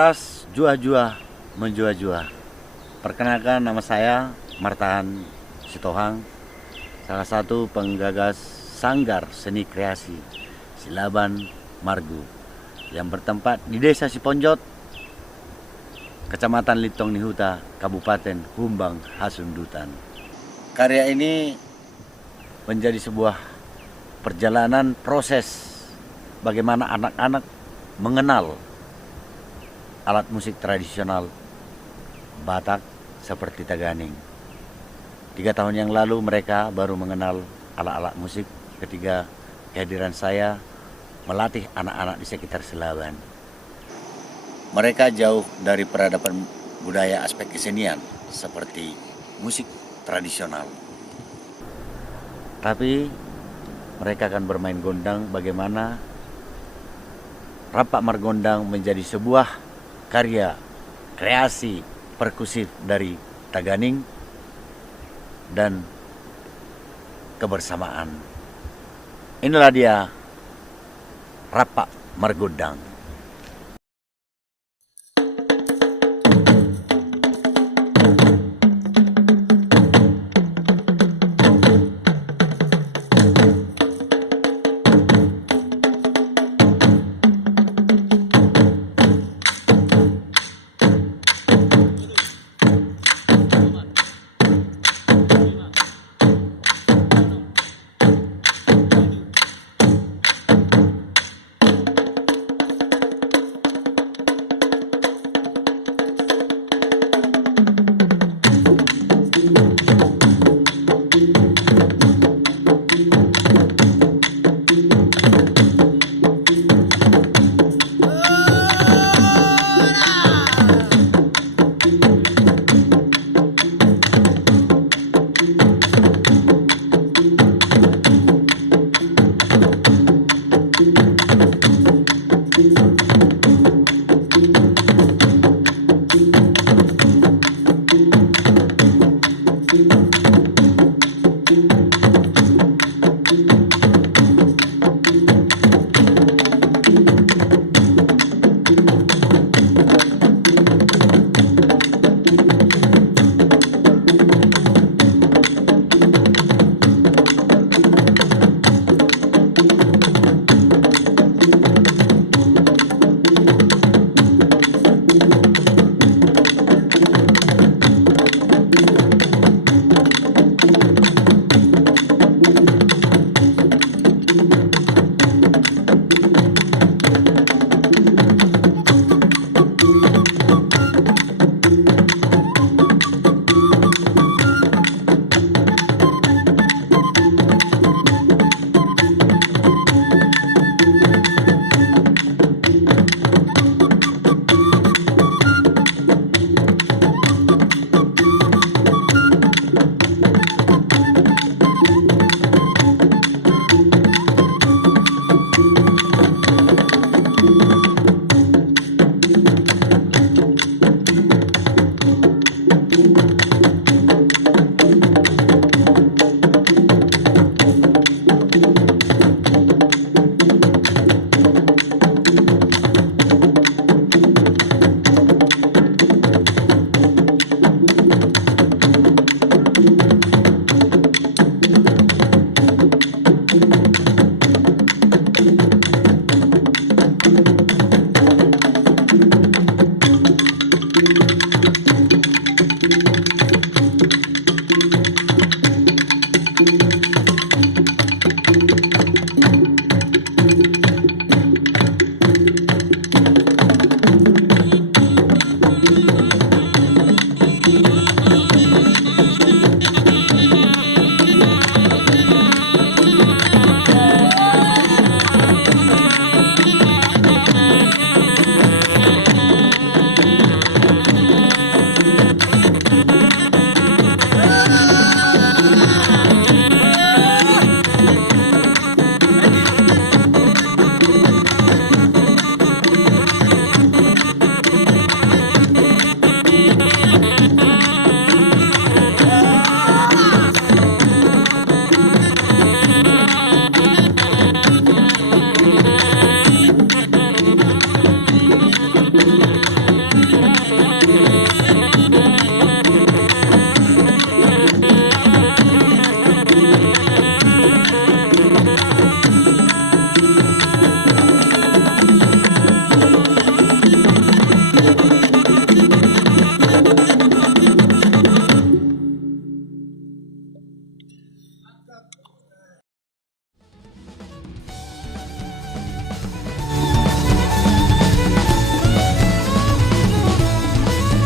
Waras jua-jua menjua-jua. Perkenalkan, nama saya Martahan Sitohang, salah satu penggagas Sanggar Seni Kreasi Silaban Margu yang bertempat di Desa Siponjot, Kecamatan Litong Nihuta, Kabupaten Humbang Hasundutan. Karya ini menjadi sebuah perjalanan proses bagaimana anak-anak mengenal alat musik tradisional Batak seperti taganing. 3 tahun yang lalu mereka baru mengenal alat-alat musik ketika kehadiran saya melatih anak-anak di sekitar Silaban. Mereka jauh dari peradaban budaya aspek kesenian seperti musik tradisional. Tapi mereka akan bermain gondang bagaimana Rampak Margondang menjadi sebuah karya kreasi perkusif dari Taganing dan kebersamaan. Inilah dia Rampak Margondang.